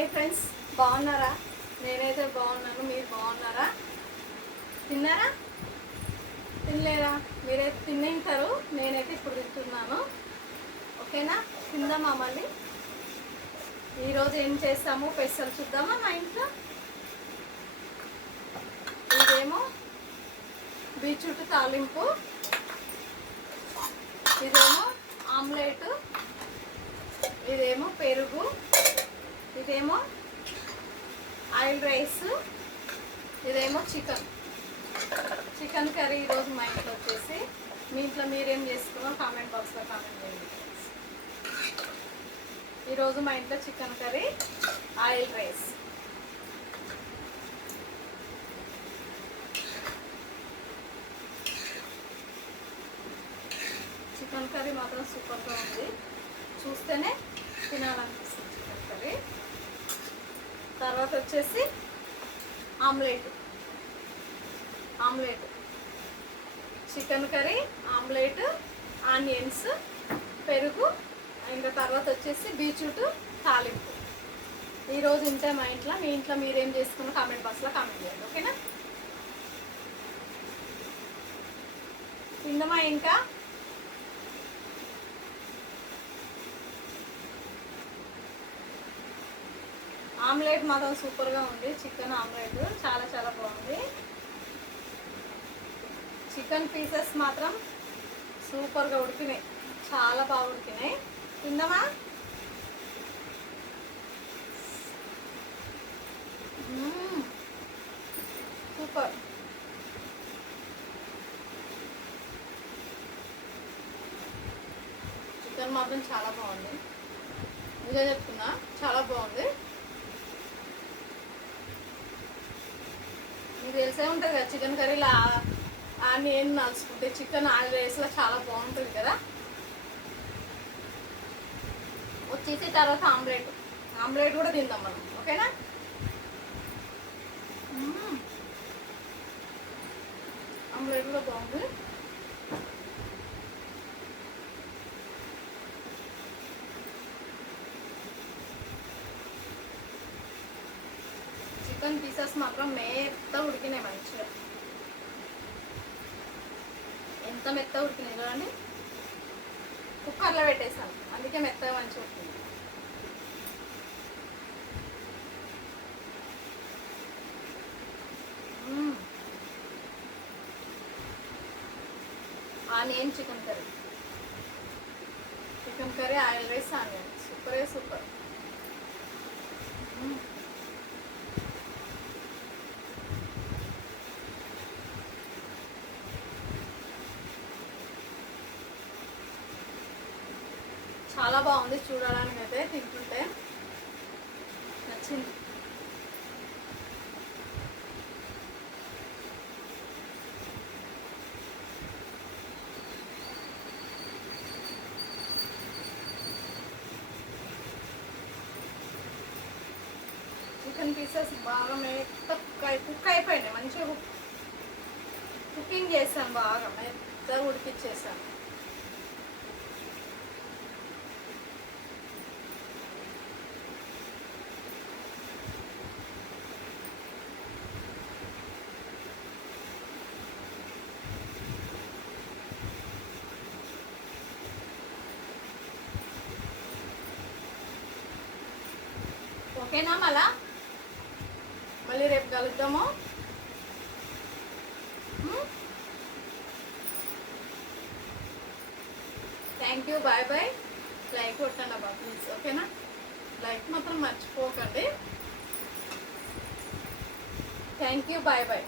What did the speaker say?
Hi friends, బాగున్నారా? నేనైతే బాగున్నాను. మీరు బాగున్నారా? తిన్నారా? తినలేరా? మీరైతే తినేంటారు. నేనైతే ఇప్పుడు తింటున్నాను. ఓకేనా? తిందామా మళ్ళీ? ఈరోజు ఏం చేస్తాము స్పెషల్ చూద్దామా మా ఇంట్లో. ఇదేమో బీట్రూట్ తాలింపు, ఇదేమో ఆమ్లెట్, ఇదేమో పెరుగు, ఇదేమో ఆయిల్ రైస్, ఇదేమో చికెన్ కర్రీ. ఈరోజు మా ఇంట్లో వచ్చేసి, మీ ఇంట్లో మీరేం చేసుకున్నారో కామెంట్ బాక్స్లో కామెంట్ చేయండి. ఈరోజు మా ఇంట్లో chicken curry, oil rice. Chicken curry మాత్రం సూపర్గా ఉంది, చూస్తేనే తినాలనిపిస్తుంది చికెన్ కర్రీ. తర్వాత వచ్చేసి omelette, chicken curry, omelette, onions, పెరుగు, ఇంకా తర్వాత వచ్చేసి బీట్రూట్ తాలింపు. ఈరోజు ఇంతే మా ఇంట్లో. మీ ఇంట్లో మీరేం చేసుకున్న కామెంట్ బాక్స్లో కామెంట్ చేయండి. ఓకేనా? తిందమా ఇంకా? ఆమ్లెట్ మాత్రం సూపర్గా ఉంది. చికెన్ ఆమ్లెట్ చాలా చాలా బాగుంది. చికెన్ పీసెస్ మాత్రం సూపర్గా ఉడికినాయి, చాలా బాగా ఉడికినాయి. తిందామా? సూపర్. చికెన్ మాత్రం చాలా బాగుంది, నిజంగా చెప్తున్నా, చాలా బాగుంది. మీకు తెలిసే ఉంటుంది కదా, చికెన్ కర్రీలో ఆనియన్ నలుసుకుంటే చికెన్ ఆయిల్ రైస్లో చాలా బాగుంటుంది కదా. వచ్చేసి తర్వాత ఆమ్లెట్ కూడా తిందాం మనం. ఓకేనా? ఆమ్లెట్ కూడా బాగుంది. చికెన్ పీసెస్ మాత్రం మెత్త ఉడికినాయి మంచిగా, ఎంత మెత్త ఉడికినాయి చూడండి. కుక్కర్లో పెట్టేసాను, అందుకే మెత్తగా మంచిగా ఉడికింది. Onion chicken curry, oil rice, onion super. చాలా బాగుంది చూడడానికి అయితే, తింటుంటే నచ్చింది. చికెన్ పీసెస్ బాగా మెత్త కుక్ అయిపోయినాయి, మంచిగా కుకింగ్ చేశాను, బాగా మెత్తగా ఉడికిచ్చేసాను. ఓకేనా? మళ్ళీ రేపు కలుద్దాము. Thank you, bye bye. Like కొట్టండి అబ్బా ప్లీజ్. ఓకేనా? లైక్ మాత్రం మర్చిపోకండి. Thank you, bye bye.